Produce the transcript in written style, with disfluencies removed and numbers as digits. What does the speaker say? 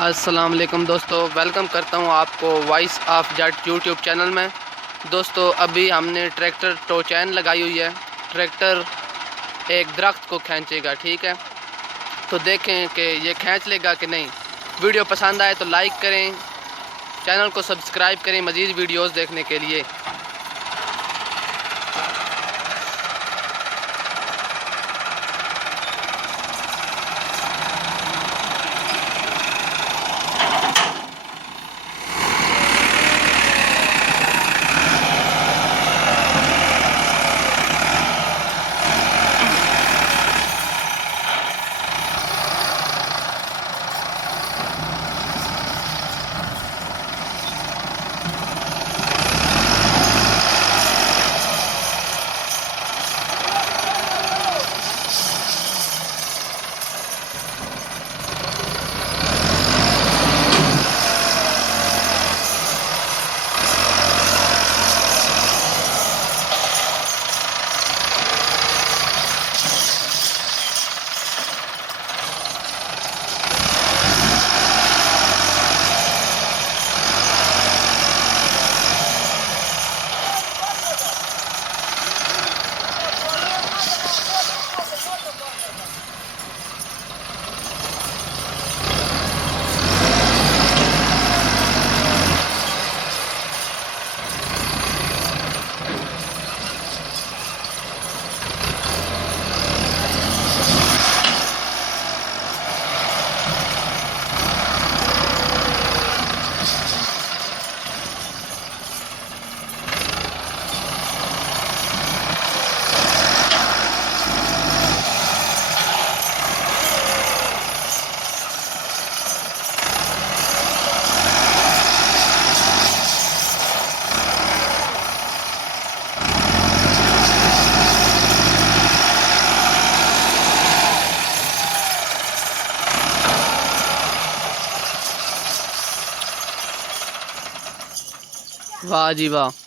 अस्सलाम वालेकुम दोस्तों, वेलकम करता हूं आपको voice of Jatt YouTube channel में। दोस्तों अभी हमने ट्रैक्टर टो चैन लगाई हुई है। ट्रैक्टर एक दरख्त को खींचेगा, ठीक है। तो देखें कि ये खींच लेगा कि नहीं। वीडियो पसंद आए तो लाइक करें, चैनल को सब्सक्राइब करें मज़ीद वीडियोस देखने के लिए। वाह जी वाह।